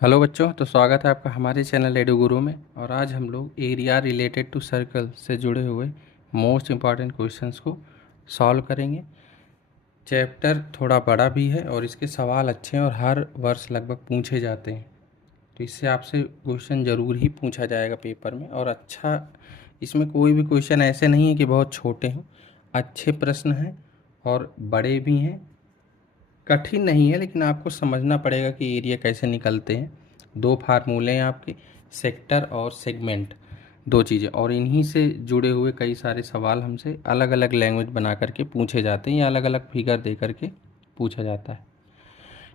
Hello बच्चों, तो स्वागत है आपका हमारे चैनल एडू गुरु में। और आज हम लोग एरिया रिलेटेड टू सर्कल से जुड़े हुए मोस्ट इम्पॉर्टेंट क्वेश्चंस को सॉल्व करेंगे। चैप्टर थोड़ा बड़ा भी है और इसके सवाल अच्छे हैं और हर वर्ष लगभग पूछे जाते हैं, तो इससे आपसे क्वेश्चन ज़रूर ही पूछा जाएगा पेपर में। और अच्छा, इसमें कोई भी क्वेश्चन ऐसे नहीं है कि बहुत छोटे हों, अच्छे प्रश्न हैं और बड़े भी हैं। कठिन नहीं है, लेकिन आपको समझना पड़ेगा कि एरिया कैसे निकलते हैं। दो फार्मूले हैं आपके, सेक्टर और सेगमेंट, दो चीज़ें, और इन्हीं से जुड़े हुए कई सारे सवाल हमसे अलग अलग लैंग्वेज बना करके पूछे जाते हैं या अलग अलग फिगर दे करके पूछा जाता है।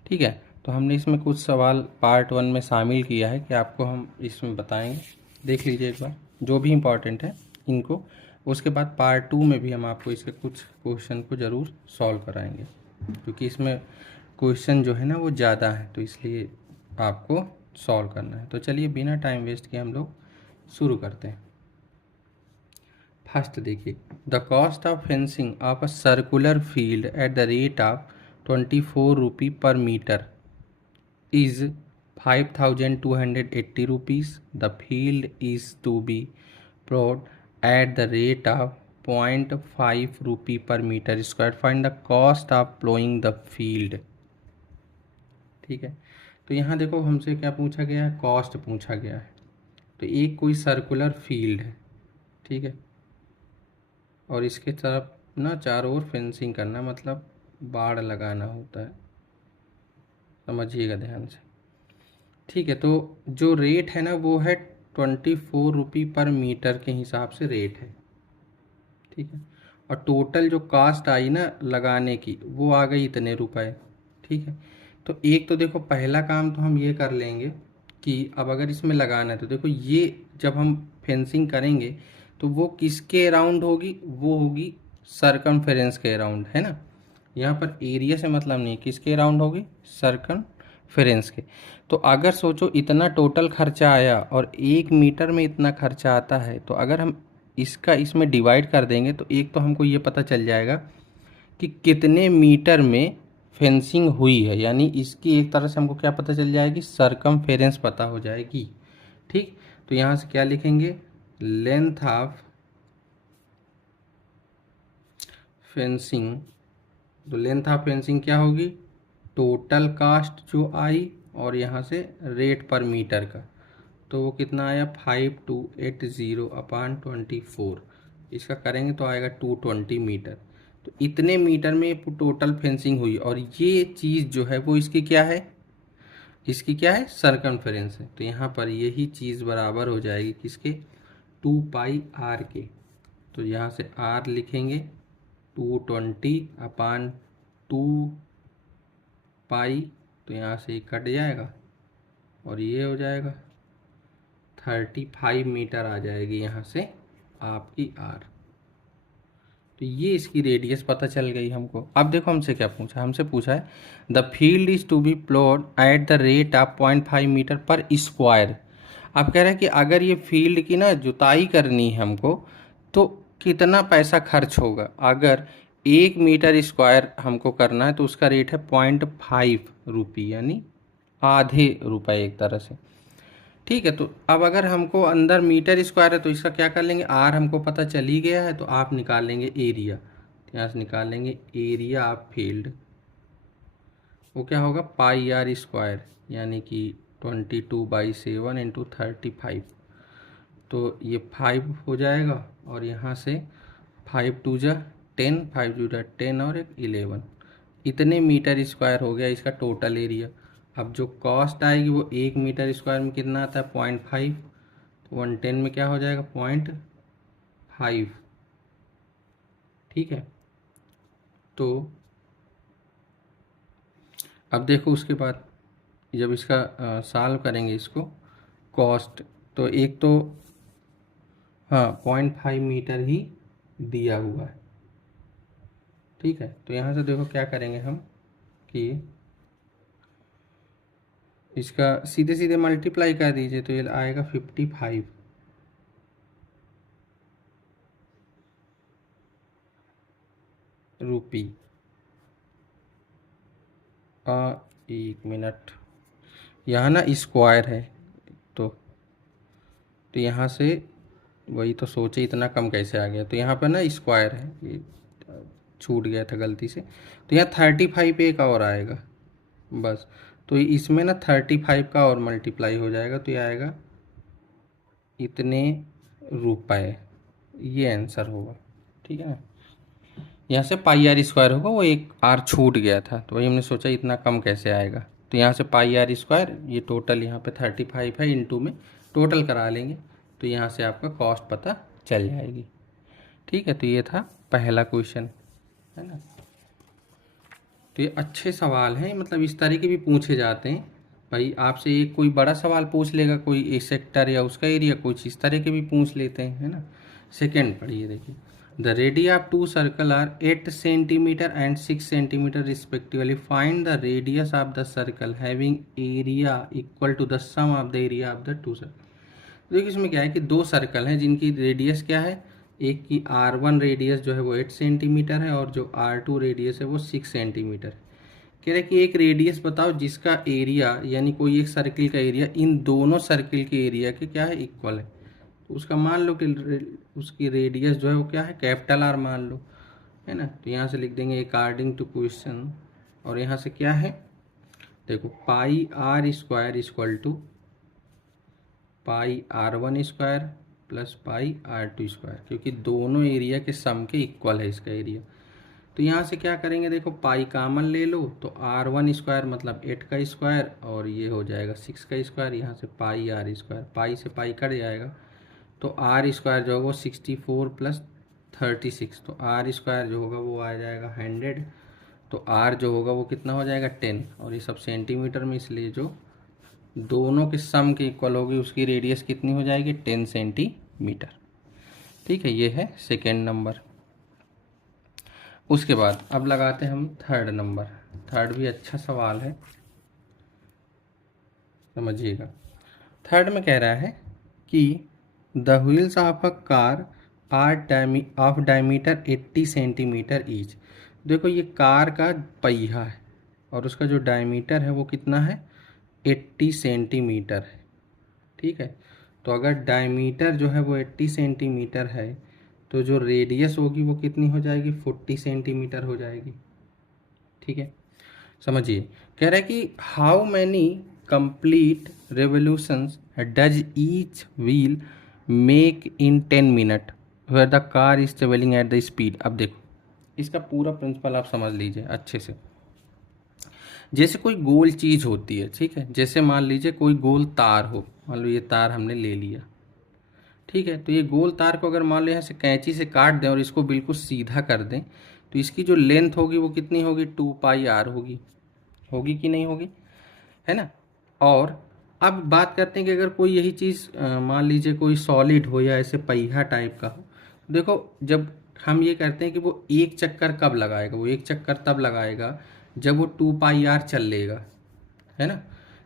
ठीक है, तो हमने इसमें कुछ सवाल पार्ट 1 में शामिल किया है कि आपको हम इसमें बताएंगे। देख लीजिए एक बार जो भी इम्पोर्टेंट है इनको। उसके बाद पार्ट 2 में भी हम आपको इसके कुछ क्वेश्चन को ज़रूर सॉल्व कराएंगे, क्योंकि इसमें क्वेश्चन जो है ना वो ज़्यादा है, तो इसलिए आपको सॉल्व करना है। तो चलिए बिना टाइम वेस्ट किए हम लोग शुरू करते हैं। फर्स्ट देखिए, the cost of fencing of a circular field at the rate of 24 रुपी पर metre is 5280 rupees. The field is to be plowed at the rate of 0.5 rupee per meter square. Find the cost of plowing the field. ठीक है, तो यहाँ देखो हमसे क्या पूछा गया है, कॉस्ट पूछा गया है। तो एक कोई सर्कुलर फील्ड है, ठीक है, और इसके तरफ ना चारों ओर फेंसिंग करना, मतलब बाड़ लगाना होता है, समझिएगा ध्यान से। ठीक है, तो जो रेट है ना वो है 24 रुपी पर मीटर के हिसाब से रेट है। ठीक है, और टोटल जो कास्ट आई ना लगाने की वो आ गई इतने रुपए। ठीक है, तो एक तो देखो पहला काम तो हम ये कर लेंगे कि अब अगर इसमें लगाना है तो देखो ये जब हम फेंसिंग करेंगे तो वो किसके अराउंड होगी, वो होगी सरकमफेरेंस के अराउंड, है ना। यहाँ पर एरिया से मतलब नहीं, किसके अराउंड होगी, सरकमफेरेंस के। तो अगर सोचो इतना टोटल खर्चा आया और 1 मीटर में इतना खर्चा आता है, तो अगर हम इसका इसमें डिवाइड कर देंगे तो एक तो हमको ये पता चल जाएगा कि कितने मीटर में फेंसिंग हुई है, यानी इसकी एक तरह से हमको क्या पता चल जाएगी, सरकमफेरेंस पता हो जाएगी। ठीक, तो यहाँ से क्या लिखेंगे, लेंथ ऑफ फेंसिंग। तो लेंथ ऑफ फेंसिंग क्या होगी, टोटल कास्ट जो आई और यहाँ से रेट पर मीटर का, तो वो कितना आया 5280 अपान 24। इसका करेंगे तो आएगा 220 मीटर। तो इतने मीटर में टोटल फेंसिंग हुई और ये चीज़ जो है वो इसकी क्या है, इसकी क्या है, सरकमफेरेंस है। तो यहाँ पर यही चीज़ बराबर हो जाएगी किसके, 2 पाई आर के। तो यहाँ से आर लिखेंगे 220 अपान 2 पाई, तो यहाँ से ये कट जाएगा और ये हो जाएगा 35 मीटर आ जाएगी यहाँ से आपकी आर। तो ये इसकी रेडियस पता चल गई हमको। अब देखो हमसे क्या पूछा, हमसे पूछा है the field is to be ploughed at the rate of 0.5 metre पर स्क्वायर। अब कह रहे हैं कि अगर ये फील्ड की ना जुताई करनी है हमको तो कितना पैसा खर्च होगा। अगर 1 मीटर स्क्वायर हमको करना है तो उसका रेट है 0.5 रुपी, यानी आधे रुपए एक तरह से। ठीक है, तो अब अगर हमको अंदर मीटर स्क्वायर है तो इसका क्या कर लेंगे, आर हमको पता चल ही गया है, तो आप निकाल लेंगे एरिया। तो यहाँ से निकाल लेंगे एरिया ऑफ फील्ड, वो क्या होगा पाई आर स्क्वायर, यानी कि 22/7 इंटू 35। तो ये 5 हो जाएगा और यहाँ से 5 2 जा 10, 5 2 जा 10 और एक 11, इतने मीटर स्क्वायर हो गया इसका टोटल एरिया। अब जो कॉस्ट आएगी वो 1 मीटर स्क्वायर में कितना आता है, 0.5, तो 110 में क्या हो जाएगा, 0.5। ठीक है, तो अब देखो उसके बाद जब इसका सॉल्व करेंगे इसको कॉस्ट, तो एक तो हाँ 0.5 मीटर ही दिया हुआ है। ठीक है, तो यहाँ से देखो क्या करेंगे हम कि इसका सीधे सीधे मल्टीप्लाई कर दीजिए, तो ये आएगा 55 रुपी। 1 मिनट, यहाँ ना स्क्वायर है, तो यहाँ से वही तो सोचे इतना कम कैसे आ गया। तो यहाँ पर ना स्क्वायर है, ये छूट गया था गलती से। तो यहाँ 35 एक और आएगा बस। तो इसमें ना 35 का और मल्टीप्लाई हो जाएगा, तो ये आएगा इतने रुपए, ये आंसर होगा। ठीक है ना। यहाँ से पाई आर स्क्वायर होगा, वो एक आर छूट गया था, तो वही हमने सोचा इतना कम कैसे आएगा। तो यहाँ से पाई आर स्क्वायर, ये टोटल यहाँ पे 35 है, इंटू में टोटल करा लेंगे, तो यहाँ से आपका कॉस्ट पता चल जाएगी। ठीक है, तो ये था पहला क्वेश्चन, है ना। तो ये अच्छे सवाल हैं, मतलब इस तरह के भी पूछे जाते हैं। भाई आपसे एक कोई बड़ा सवाल पूछ लेगा, कोई एक सेक्टर या उसका एरिया, कुछ इस तरह के भी पूछ लेते हैं, है ना। सेकेंड पढ़िए, देखिए the radii of two circle are 8 centimetre and 6 centimetre respectively. Find the radius of the circle having area equal to the sum of the area of the two circle. देखिए इसमें क्या है कि दो सर्कल हैं जिनकी रेडियस क्या है, एक की R1 रेडियस जो है वो 8 सेंटीमीटर है और जो R2 रेडियस है वो 6 सेंटीमीटर। कह रहे हैं कि एक रेडियस बताओ जिसका एरिया, यानी कोई एक सर्किल का एरिया इन दोनों सर्किल के एरिया के क्या है, इक्वल है। तो उसका मान लो कि उसकी रेडियस जो है वो क्या है, कैपिटल आर मान लो, है ना। तो यहाँ से लिख देंगे अकॉर्डिंग टू क्वेश्चन, और यहाँ से क्या है, देखो pi r square equal to pi R1 square plus pi R2 square, क्योंकि दोनों एरिया के सम के इक्वल है इसका एरिया। तो यहाँ से क्या करेंगे, देखो पाई कामन ले लो, तो R1 स्क्वायर मतलब 8 का स्क्वायर, और ये हो जाएगा 6 का स्क्वायर। यहाँ से पाई आर स्क्वायर, पाई से पाई कट जाएगा, तो आर स्क्वायर जो होगा वो 64 प्लस 36, तो आर स्क्वायर जो होगा वो आ जाएगा 100, तो आर जो होगा वो कितना हो जाएगा 10, और ये सब सेंटीमीटर में, इसलिए जो दोनों के सम के इक्वल होगी उसकी रेडियस कितनी हो जाएगी, 10 सेंटीमीटर। ठीक है, ये है सेकेंड नंबर। उसके बाद अब लगाते हैं हम थर्ड नंबर। थर्ड भी अच्छा सवाल है, समझिएगा। थर्ड में कह रहा है कि the wheels of a car are of diameter 80 centimetre each. देखो ये कार का पहिया है और उसका जो डायमीटर है वो कितना है, 80 सेंटीमीटर है। ठीक है, तो अगर डायमीटर जो है वो 80 सेंटीमीटर है, तो जो रेडियस होगी वो कितनी हो जाएगी, 40 सेंटीमीटर हो जाएगी। ठीक है, समझिए। कह रहा है कि how many complete revolutions does each wheel make in 10 minute where the car is travelling at the speed. अब देखो इसका पूरा प्रिंसिपल आप समझ लीजिए अच्छे से। जैसे कोई गोल चीज़ होती है, ठीक है, जैसे मान लीजिए कोई गोल तार हो, मान लो ये तार हमने ले लिया, ठीक है। तो ये गोल तार को अगर मान लो यहाँ से कैंची से काट दें और इसको बिल्कुल सीधा कर दें, तो इसकी जो लेंथ होगी वो कितनी होगी, 2 पाई आर होगी। होगी कि नहीं होगी, है ना। और अब बात करते हैं कि अगर कोई यही चीज़ मान लीजिए कोई सॉलिड हो या ऐसे पहिया टाइप का हो, देखो जब हम ये करते हैं कि वो एक चक्कर कब लगाएगा, वो एक चक्कर तब लगाएगा जब वो 2 पाई आर चल लेगा, है ना।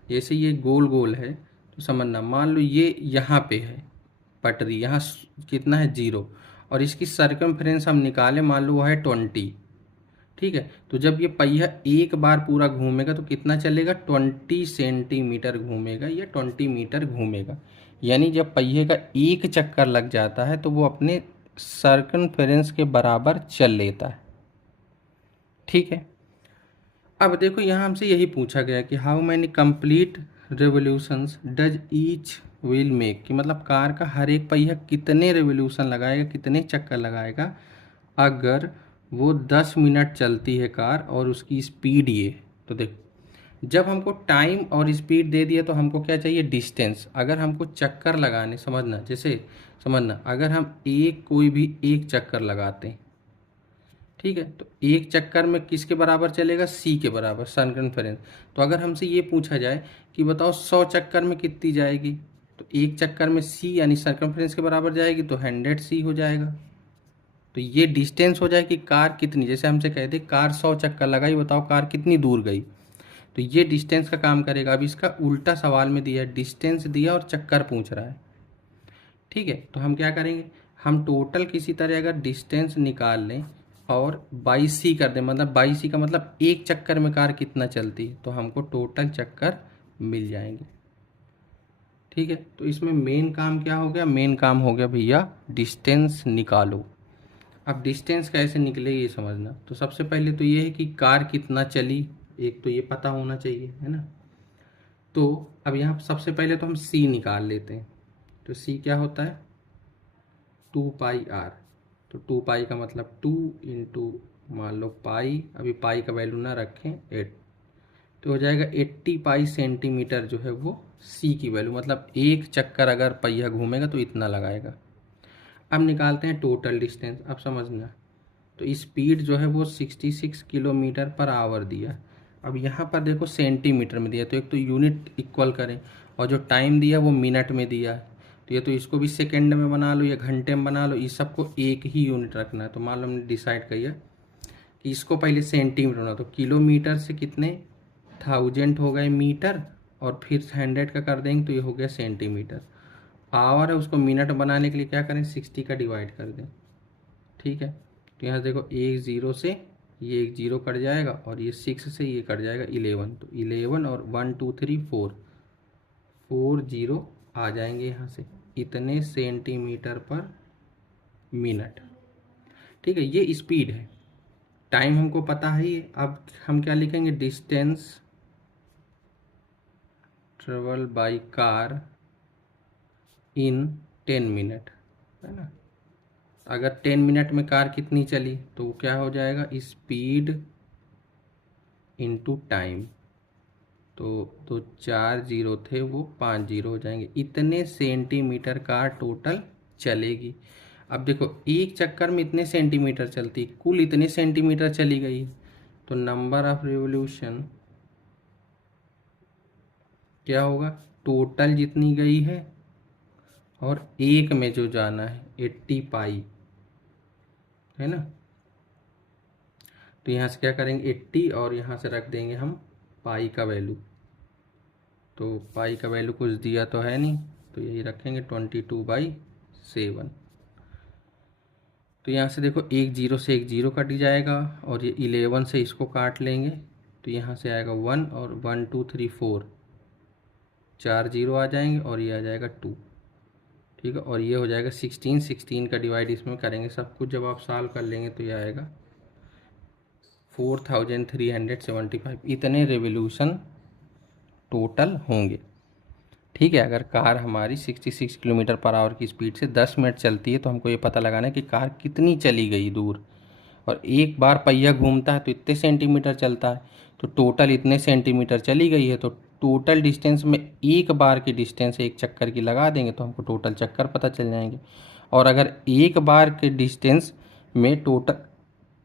जैसे ये गोल गोल है तो समझना, मान लो ये यहाँ पे है पटरी, यहाँ कितना है 0, और इसकी सर्कमफ्रेंस हम निकालें, मान लो वो है 20। ठीक है, तो जब ये पहिया एक बार पूरा घूमेगा तो कितना चलेगा, 20 सेंटीमीटर घूमेगा या 20 मीटर घूमेगा। यानी जब पहिए का एक चक्कर लग जाता है तो वो अपने सर्कमफ्रेंस के बराबर चल लेता है। ठीक है, अब देखो यहाँ हमसे यही पूछा गया कि how many complete revolutions does each wheel make, कि मतलब कार का हर एक पहिया कितने रेवोल्यूशन लगाएगा, कितने चक्कर लगाएगा अगर वो 10 मिनट चलती है कार और उसकी स्पीड ये। तो देखो जब हमको टाइम और स्पीड दे दिया तो हमको क्या चाहिए, डिस्टेंस। अगर हमको चक्कर लगाने, समझना जैसे समझना, अगर हम कोई भी एक चक्कर लगाते हैं, ठीक है, तो एक चक्कर में किसके बराबर चलेगा, सी के बराबर, सर्कमफ्रेंस। तो अगर हमसे ये पूछा जाए कि बताओ 100 चक्कर में कितनी जाएगी, तो एक चक्कर में सी यानी सर्कमफ्रेंस के बराबर जाएगी, तो 100 सी हो जाएगा। तो ये डिस्टेंस हो जाए कि कार कितनी, जैसे हमसे कहते कार 100 चक्कर लगाई, बताओ कार कितनी दूर गई, तो ये डिस्टेंस का काम करेगा। अब इसका उल्टा सवाल में दिया है, डिस्टेंस दिया और चक्कर पूछ रहा है। ठीक है, तो हम क्या करेंगे, हम टोटल किसी तरह अगर डिस्टेंस निकाल लें और बाई सी कर दें, मतलब बाई सी का मतलब एक चक्कर में कार कितना चलती है, तो हमको टोटल चक्कर मिल जाएंगे। ठीक है, तो इसमें मेन काम क्या हो गया, मेन काम हो गया भैया डिस्टेंस निकालो। अब डिस्टेंस कैसे निकले ये समझना। तो सबसे पहले तो ये है कि कार कितना चली, एक तो ये पता होना चाहिए, है ना। तो अब यहाँ सबसे पहले तो हम सी निकाल लेते हैं। तो सी क्या होता है, 2πr। तो 2π का मतलब 2 इंटू मान लो पाई, अभी पाई का वैल्यू ना रखें 8, तो हो जाएगा 80π सेंटीमीटर जो है वो सी की वैल्यू, मतलब एक चक्कर अगर पहिया घूमेगा तो इतना लगाएगा। अब निकालते हैं टोटल डिस्टेंस। अब समझना, तो स्पीड जो है वो 66 किलोमीटर पर आवर दिया। अब यहाँ पर देखो सेंटीमीटर में दिया, तो एक तो यूनिट इक्वल करें, और जो टाइम दिया वो मिनट में दिया। तो ये तो इसको भी सेकंड में बना लो या घंटे में बना लो, इस सबको एक ही यूनिट रखना है। तो मान लो हमने डिसाइड किया कि इसको पहले सेंटीमीटर होना, तो किलोमीटर से कितने 1000 हो गए मीटर, और फिर 100 का कर देंगे तो ये हो गया सेंटीमीटर। आवर है, उसको मिनट बनाने के लिए क्या करें, 60 का डिवाइड कर दें। ठीक है, तो यहाँ देखो एक ज़ीरो से ये एक ज़ीरो कट जाएगा, और ये 6 से ये कट जाएगा 11, तो 11 और 1 2 3 4, 4 जीरो आ जाएंगे यहाँ से, इतने सेंटीमीटर पर मिनट। ठीक है, ये स्पीड है। टाइम हमको पता है ये। अब हम क्या लिखेंगे, distance travel by car in 10 minute, है ना। अगर 10 मिनट में कार कितनी चली, तो क्या हो जाएगा, स्पीड इनटू टाइम। तो 4 जीरो थे वो 5 जीरो हो जाएंगे, इतने सेंटीमीटर कार टोटल चलेगी। अब देखो एक चक्कर में इतने सेंटीमीटर चलती, कुल इतने सेंटीमीटर चली गई, तो नंबर ऑफ रिवोल्यूशन क्या होगा, टोटल जितनी गई है और एक में जो जाना है 80π, है ना। तो यहाँ से क्या करेंगे 80, और यहाँ से रख देंगे हम पाई का वैल्यू। तो पाई का वैल्यू कुछ दिया तो है नहीं, तो यही रखेंगे 22/7। तो यहाँ से देखो एक जीरो से एक जीरो कट जाएगा, और ये 11 से इसको काट लेंगे, तो यहाँ से आएगा 1 और 1 2 3 4, 4 जीरो आ जाएंगे, और ये आ जाएगा 2। ठीक है, और ये हो जाएगा 16, 16 का डिवाइड इसमें करेंगे सब कुछ, जब आप सॉल्व कर लेंगे तो ये आएगा 4375, इतने रेवोल्यूशन टोटल होंगे। ठीक है, अगर कार हमारी 66 किलोमीटर पर आवर की स्पीड से 10 मिनट चलती है, तो हमको ये पता लगाना है कि कार कितनी चली गई दूर, और एक बार पहिया घूमता है तो इतने सेंटीमीटर चलता है, तो टोटल इतने सेंटीमीटर चली गई है। तो टोटल डिस्टेंस में एक बार की डिस्टेंस एक चक्कर की लगा देंगे तो हमको टोटल चक्कर पता चल जाएंगे। और अगर एक बार के डिस्टेंस में टोटल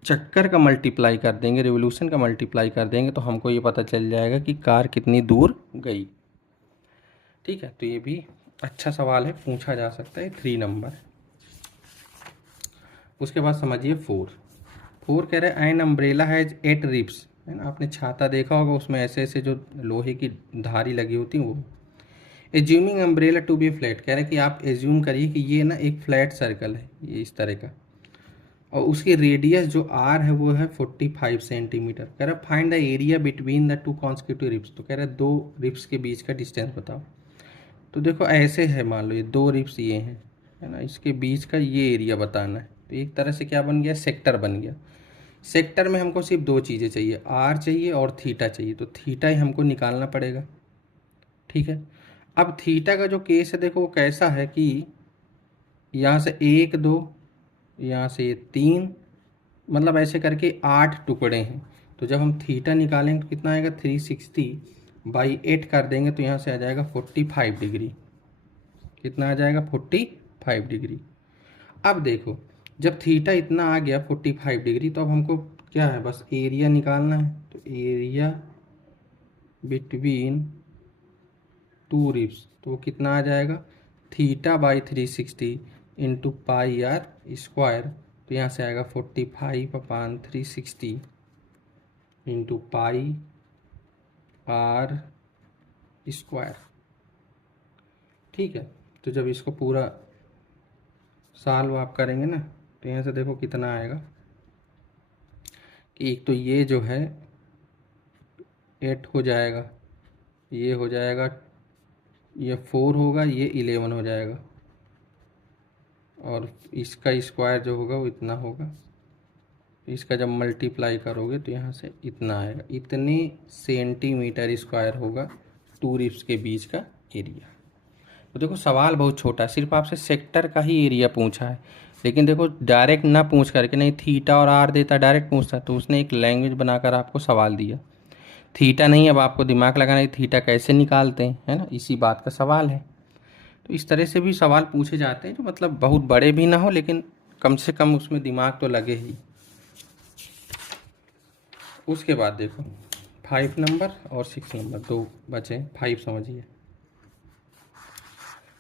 चक्कर का मल्टीप्लाई कर देंगे, रिवोल्यूशन का मल्टीप्लाई कर देंगे, तो हमको ये पता चल जाएगा कि कार कितनी दूर गई। ठीक है, तो ये भी अच्छा सवाल है, पूछा जा सकता है, 3 नंबर। उसके बाद समझिए 4 कह रहे हैं एन अम्ब्रेला हैज 8 रिब्स, है ना। आपने छाता देखा होगा, उसमें ऐसे ऐसे जो लोहे की धारी लगी होती हैं वो। Assuming umbrella to be flat, कह रहे हैं कि आप एज्यूम करिए कि ये ना एक फ्लैट सर्कल है, ये इस तरह का, और उसकी रेडियस जो आर है वो है 45 सेंटीमीटर। कह रहा है find the area between the 2 consecutive ribs, तो कह रहा है 2 रिब्स के बीच का डिस्टेंस बताओ। तो देखो ऐसे है, मान लो ये 2 रिब्स ये हैं, है ना, इसके बीच का ये एरिया बताना है। तो एक तरह से क्या बन गया, सेक्टर बन गया। सेक्टर में हमको सिर्फ 2 चीज़ें चाहिए, आर चाहिए और थीटा चाहिए, तो थीटा ही हमको निकालना पड़ेगा। ठीक है, अब थीटा का जो केस है देखो वो कैसा है कि यहाँ से 1 2, यहाँ से 3, मतलब ऐसे करके 8 टुकड़े हैं। तो जब हम थीटा निकालेंगे तो कितना आएगा, 360/8 कर देंगे तो यहाँ से आ जाएगा 45 डिग्री। कितना आ जाएगा, 45 डिग्री। अब देखो जब थीटा इतना आ गया 45 डिग्री, तो अब हमको क्या है, बस एरिया निकालना है। तो एरिया बिटवीन 2 रिब्स, तो वो कितना आ जाएगा, θ/360 इंटू पाई आर स्क्वायर। तो यहाँ से आएगा 45/360 इंटू पाई आर स्क्वायर। ठीक है, तो जब इसको पूरा सॉल्व आप करेंगे ना, तो यहाँ से देखो कितना आएगा कि एक तो ये जो है 8 हो जाएगा, ये हो जाएगा, ये 4 होगा, ये 11 हो जाएगा, और इसका स्क्वायर जो होगा वो इतना होगा। इसका जब मल्टीप्लाई करोगे तो यहाँ से इतना आएगा, इतने सेंटीमीटर स्क्वायर होगा टू रिब्स के बीच का एरिया। तो देखो सवाल बहुत छोटा है, सिर्फ आपसे सेक्टर का ही एरिया पूछा है, लेकिन देखो डायरेक्ट ना पूछ करके, नहीं थीटा और आर देता डायरेक्ट पूछता, तो उसने एक लैंग्वेज बनाकर आपको सवाल दिया। थीटा नहीं, अब आपको दिमाग लगाना है थीटा कैसे निकालते हैं, है ना, इसी बात का सवाल है। तो इस तरह से भी सवाल पूछे जाते हैं जो मतलब बहुत बड़े भी ना हो, लेकिन कम से कम उसमें दिमाग तो लगे ही। उसके बाद देखो 5 नंबर और 6 नंबर दो बचे, 5 समझिए।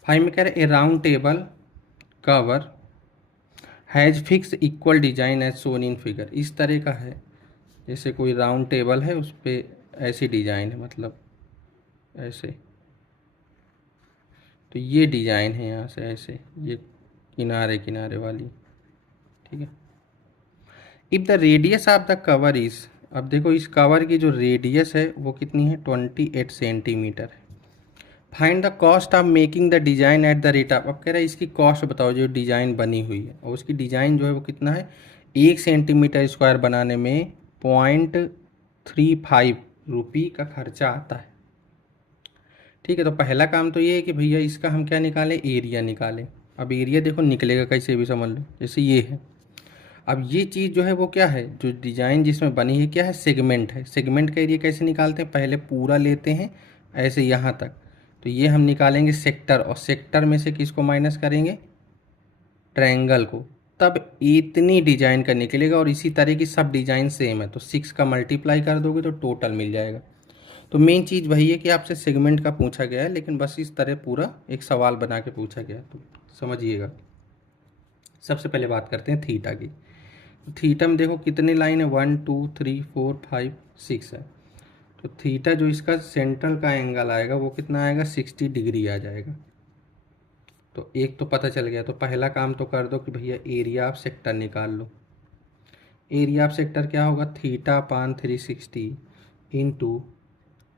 5 में कह रहे a round table cover has fix equal design as shown in figure. इस तरह का है, जैसे कोई राउंड टेबल है उस पर ऐसी डिजाइन है, मतलब ऐसे, तो ये डिजाइन है यहाँ से ऐसे, ये किनारे किनारे वाली, ठीक है। If the radius of the cover is, अब देखो इस कवर की जो रेडियस है वो कितनी है, 28 सेंटीमीटर है। Find the cost of making the design eight the rate of, अब कह रहा है इसकी कॉस्ट बताओ जो डिजाइन बनी हुई है, और उसकी डिजाइन जो है वो कितना है, 1 सेंटीमीटर स्क्वायर बनाने में 0.35 रुपये का खर्चा आता है। ठीक है, तो पहला काम तो ये है कि भैया इसका हम क्या निकालें, एरिया निकालें। अब एरिया देखो निकलेगा कैसे भी समझ लो, जैसे ये है। अब ये चीज़ जो है वो क्या है, जो डिज़ाइन जिसमें बनी है क्या है, सेगमेंट है। सेगमेंट का एरिया कैसे निकालते हैं, पहले पूरा लेते हैं ऐसे यहाँ तक, तो ये हम निकालेंगे सेक्टर, और सेक्टर में से किसको माइनस करेंगे, ट्रायंगल को, तब इतनी डिजाइन का निकलेगा। और इसी तरह की सब डिजाइन सेम है, तो 6 का मल्टीप्लाई कर दोगे तो टोटल मिल जाएगा। तो मेन चीज़ वही है कि आपसे सेगमेंट का पूछा गया है, लेकिन बस इस तरह पूरा एक सवाल बना के पूछा गया, तो समझिएगा। सबसे पहले बात करते हैं थीटा की। थीटा में देखो कितने लाइन है, 1 2 3 4 5 6 है। तो थीटा जो इसका सेंट्रल का एंगल आएगा वो कितना आएगा, 60 डिग्री आ जाएगा। तो एक तो पता चल गया। तो पहला काम तो कर दो कि भैया एरिया ऑफ सेक्टर निकाल लो। एरिया ऑफ सेक्टर क्या होगा, थीटा अपान 360 इंटू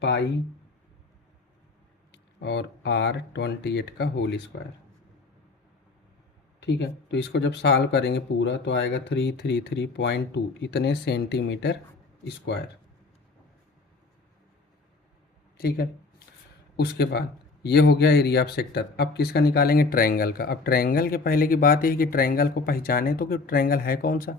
पाई और आर 28 का होल स्क्वायर। ठीक है, तो इसको जब सॉल्व करेंगे पूरा तो आएगा 333.2 इतने सेंटीमीटर स्क्वायर। ठीक है, उसके बाद ये हो गया एरिया ऑफ सेक्टर। अब किसका निकालेंगे, ट्रायंगल का। अब ट्रायंगल के पहले की बात है कि ट्रायंगल को पहचाने तो कि ट्रायंगल है कौन सा।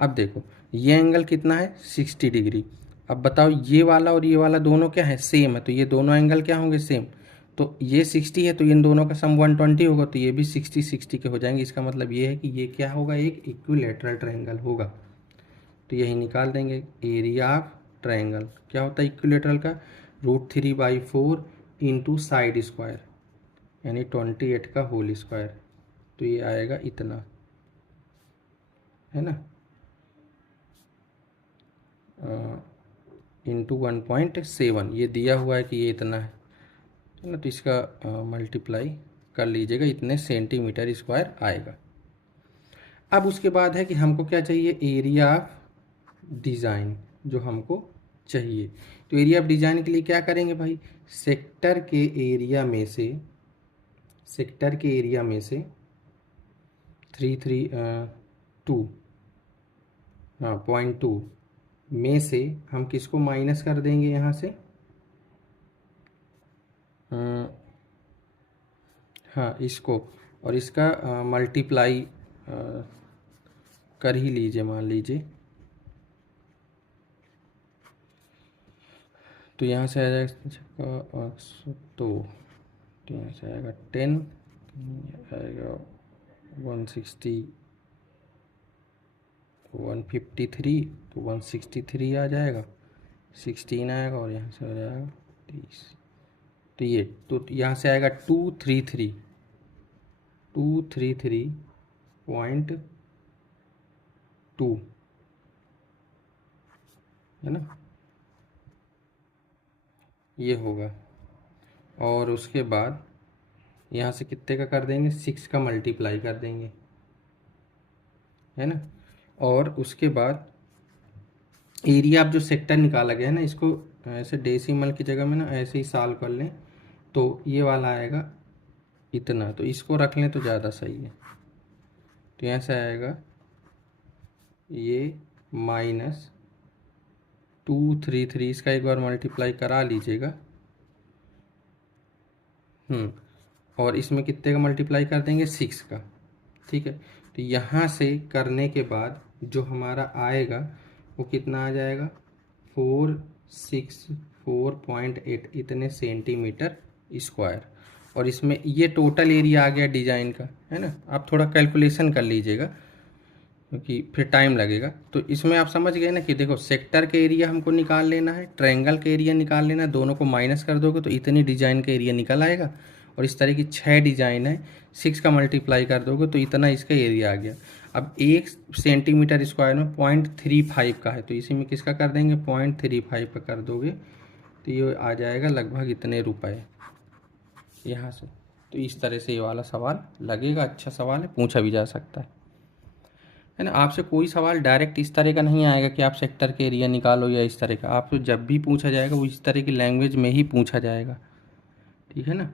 अब देखो ये एंगल कितना है, 60 डिग्री। अब बताओ ये वाला और ये वाला दोनों क्या है, सेम है, तो ये दोनों एंगल क्या होंगे, सेम। तो ये 60 है तो इन दोनों का सम 120 होगा, तो ये भी 60 60 के हो जाएंगे। इसका मतलब ये है कि ये क्या होगा, एक इक्विलैटरल ट्रायंगल होगा। तो यही निकाल देंगे एरिया ऑफ ट्रायंगल। क्या होता है इक्विलैटरल का, √3/4 इंटू साइड स्क्वायर, यानी 28 का होल स्क्वायर। तो ये आएगा इतना, है ना, इंटू 1.7। ये दिया हुआ है कि ये इतना है ना, तो इसका मल्टीप्लाई कर लीजिएगा, इतने सेंटीमीटर स्क्वायर आएगा। अब उसके बाद है कि हमको क्या चाहिए, एरिया ऑफ डिज़ाइन जो हमको चाहिए। तो एरिया ऑफ डिज़ाइन के लिए क्या करेंगे भाई, सेक्टर के एरिया में से, सेक्टर के एरिया में से 332 हाँ 0.2 में से हम किसको माइनस कर देंगे यहाँ से, हाँ इसको, और इसका मल्टीप्लाई कर ही लीजिए, मान लीजिए। तो यहाँ से आ जाएगा तो यहाँ से आएगा 10, आएगा 160 153, तो 163 आ जाएगा, 16 आएगा, और यहाँ से आ जाएगा 30। तो ये तो यहाँ से आएगा 233.2 है ना, ये होगा। और उसके बाद यहाँ से कितने का कर देंगे, 6 का मल्टीप्लाई कर देंगे, है ना। और उसके बाद एरिया ऑफ जो सेक्टर निकाला गया है ना, इसको ऐसे डेसिमल की जगह में ना ऐसे ही सॉल्व कर लें तो ये वाला आएगा इतना, तो इसको रख लें तो ज़्यादा सही है। तो यहाँ से आएगा ये -233, इसका एक बार मल्टीप्लाई करा लीजिएगा। और इसमें कितने का मल्टीप्लाई कर देंगे, 6 का। ठीक है, तो यहाँ से करने के बाद जो हमारा आएगा वो कितना आ जाएगा, 464.8 इतने सेंटीमीटर स्क्वायर। और इसमें ये टोटल एरिया आ गया डिज़ाइन का, है ना। आप थोड़ा कैलकुलेशन कर लीजिएगा क्योंकि फिर टाइम लगेगा। तो इसमें आप समझ गए ना कि देखो सेक्टर के एरिया हमको निकाल लेना है, ट्रायंगल के एरिया निकाल लेना है, दोनों को माइनस कर दोगे तो इतनी डिज़ाइन का एरिया निकल आएगा। और इस तरह की 6 डिज़ाइन है, 6 का मल्टीप्लाई कर दोगे तो इतना इसका एरिया आ गया। अब 1 सेंटीमीटर स्क्वायर में 0.35 का है, तो इसी में किसका कर देंगे, 0.35 का कर दोगे तो ये आ जाएगा लगभग इतने रुपए यहाँ से। तो इस तरह से ये वाला सवाल लगेगा। अच्छा सवाल है, पूछा भी जा सकता है ना। आपसे कोई सवाल डायरेक्ट इस तरह का नहीं आएगा कि आप सेक्टर के एरिया निकालो या इस तरह का। आपसे जब भी पूछा जाएगा वो इस तरह की लैंग्वेज में ही पूछा जाएगा, ठीक है ना।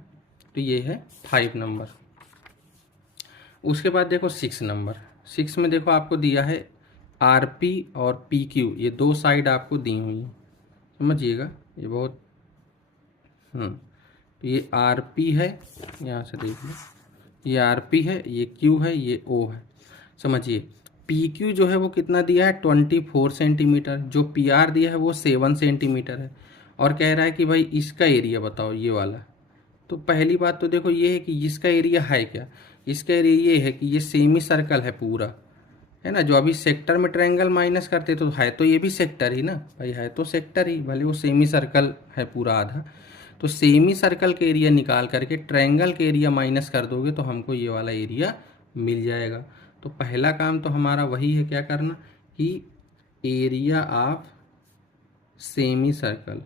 तो ये है 5 नंबर। उसके बाद देखो 6 नंबर। 6 में देखो आपको दिया है आरपी और पीक्यू, ये दो साइड आपको दी हुई हैं, समझिएगा ये बहुत। तो ये आरपी है, यहाँ से देख लो, ये आरपी है, ये क्यू है, ये ओ है, समझिए। पी क्यू जो है वो कितना दिया है, 24 सेंटीमीटर। जो पी आर दिया है वो 7 सेंटीमीटर है। और कह रहा है कि भाई इसका एरिया बताओ, ये वाला। तो पहली बात तो देखो ये है कि इसका एरिया है क्या, इसका एरिया ये है कि ये सेमी सर्कल है पूरा, है ना। जो अभी सेक्टर में ट्रायंगल माइनस करते तो है तो ये भी सेक्टर ही ना भाई, है तो सेक्टर ही, भले वो सेमी सर्कल है पूरा आधा। तो सेमी सर्कल के एरिया निकाल करके ट्रायंगल के एरिया माइनस कर दोगे तो हमको ये वाला एरिया मिल जाएगा। तो पहला काम तो हमारा वही है, क्या करना कि एरिया ऑफ सेमी सर्कल।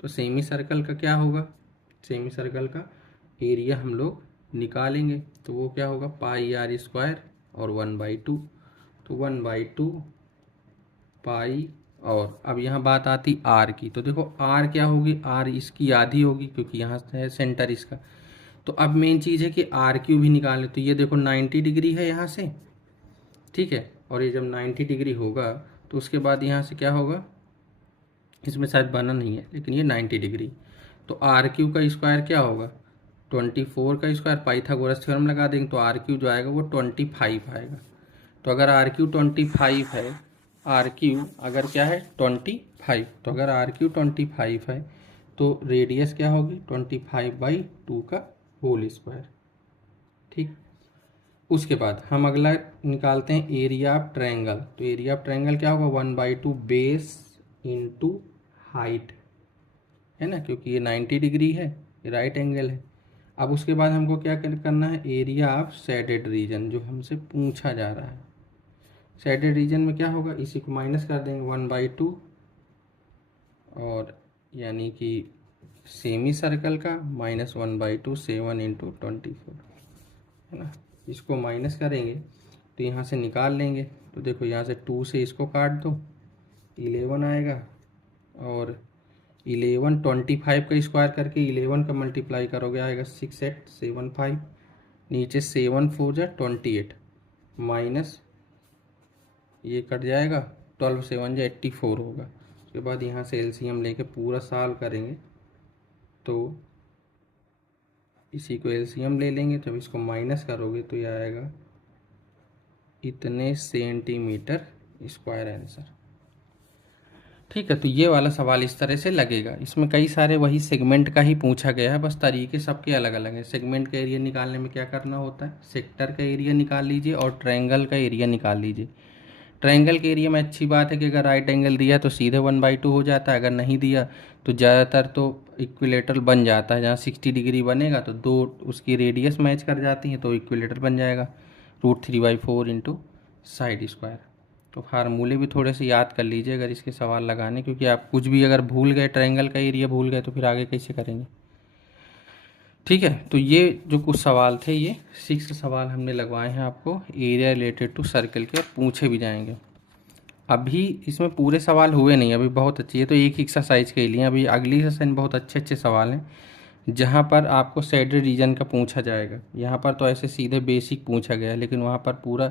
तो सेमी सर्कल का क्या होगा, सेमी सर्कल का एरिया हम लोग निकालेंगे तो वो क्या होगा, पाई आर स्क्वायर और 1/2। तो 1/2 पाई। और अब यहाँ बात आती आर की, तो देखो आर क्या होगी, आर इसकी आधी होगी क्योंकि यहाँ से है सेंटर इसका। तो अब मेन चीज़ है कि आर क्यू भी निकालें। तो ये देखो 90 डिग्री है यहाँ से, ठीक है। और ये जब 90 डिग्री होगा तो उसके बाद यहाँ से क्या होगा, इसमें शायद बना नहीं है लेकिन ये 90 डिग्री। तो आर क्यू का स्क्वायर क्या होगा, 24 का स्क्वायर, पाइथागोरस थ्योरम लगा देंगे तो आर क्यू जो आएगा वो 25 आएगा। तो अगर आर क्यू 25 है, आर क्यू अगर क्या है 25, तो अगर आर क्यू 25 है तो रेडियस क्या होगी, 25/2 का होल स्क्वायर, ठीक। उसके बाद हम अगला निकालते हैं एरिया ऑफ ट्रायंगल। तो एरिया ऑफ ट्रायंगल क्या होगा, 1/2 बेस इंटू हाइट, है ना, क्योंकि ये 90 डिग्री है, ये राइट एंगल है। अब उसके बाद हमको क्या करना है, एरिया ऑफ शेडेड रीजन, जो हमसे पूछा जा रहा है। शेडेड रीजन में क्या होगा, इसी को माइनस कर देंगे 1/2, और यानी कि सेमी सर्कल का -1/2, 7 × 24, है ना। इसको माइनस करेंगे तो यहाँ से निकाल लेंगे। तो देखो यहाँ से 2 से इसको काट दो, 11 आएगा। और 11 25 का स्क्वायर करके 11 का मल्टीप्लाई करोगे आएगा 6875। नीचे 7 4 जा 28, माइनस ये कट जाएगा, 12 7 जा 84 होगा। उसके बाद यहाँ से एलसीएम लेके पूरा सॉल्व करेंगे तो इसी को एलसीएम ले लेंगे। जब इसको माइनस करोगे तो ये आएगा इतने सेंटीमीटर स्क्वायर आंसर, ठीक है। तो ये वाला सवाल इस तरह से लगेगा। इसमें कई सारे वही सेगमेंट का ही पूछा गया है, बस तरीके सबके अलग अलग हैं। सेगमेंट का एरिया निकालने में क्या करना होता है, सेक्टर का एरिया निकाल लीजिए और ट्रायंगल का एरिया निकाल लीजिए। ट्रायंगल के एरिया में अच्छी बात है कि अगर राइट एंगल दिया तो सीधे 1/2 हो जाता है, अगर नहीं दिया तो ज़्यादातर तो इक्विलेटरल बन जाता है। जहाँ 60 डिग्री बनेगा तो दो उसकी रेडियस मैच कर जाती हैं तो इक्विलेटर बन जाएगा, √3/4 इंटू साइड स्क्वायर। तो फार्मूले भी थोड़े से याद कर लीजिए अगर इसके सवाल लगाने, क्योंकि आप कुछ भी अगर भूल गए, ट्रायंगल का एरिया भूल गए तो फिर आगे कैसे करेंगे, ठीक है। तो ये जो कुछ सवाल थे, ये 6 सवाल हमने लगवाए हैं आपको एरिया रिलेटेड टू सर्कल के, और पूछे भी जाएंगे। अभी इसमें पूरे सवाल हुए नहीं, अभी बहुत अच्छी है, तो एक ही एक्सरसाइज के लिए अभी अगली सेशन बहुत अच्छे अच्छे सवाल हैं जहाँ पर आपको सैडर रीजन का पूछा जाएगा। यहाँ पर तो ऐसे सीधे बेसिक पूछा गया है, लेकिन वहाँ पर पूरा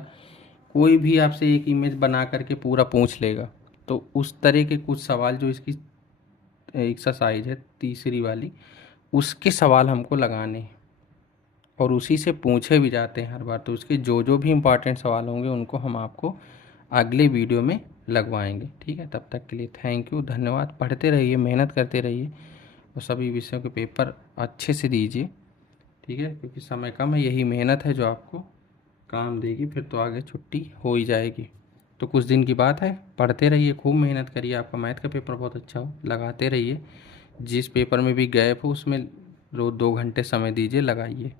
कोई भी आपसे एक इमेज बना करके पूरा पूछ लेगा। तो उस तरह के कुछ सवाल जो इसकी एक्सरसाइज है तीसरी वाली, उसके सवाल हमको लगाने हैं और उसी से पूछे भी जाते हैं हर बार। तो उसके जो जो भी इम्पॉर्टेंट सवाल होंगे उनको हम आपको अगले वीडियो में लगवाएंगे। ठीक है, तब तक के लिए थैंक यू, धन्यवाद। पढ़ते रहिए, मेहनत करते रहिए और सभी विषयों के पेपर अच्छे से दीजिए। ठीक है, क्योंकि समय कम है, यही मेहनत है जो आपको काम देगी, फिर तो आगे छुट्टी हो ही जाएगी। तो कुछ दिन की बात है, पढ़ते रहिए, खूब मेहनत करिए, आपका मैथ का पेपर बहुत अच्छा हो, लगाते रहिए। जिस पेपर में भी गैप हो उसमें रोज़ 2 घंटे समय दीजिए, लगाइए।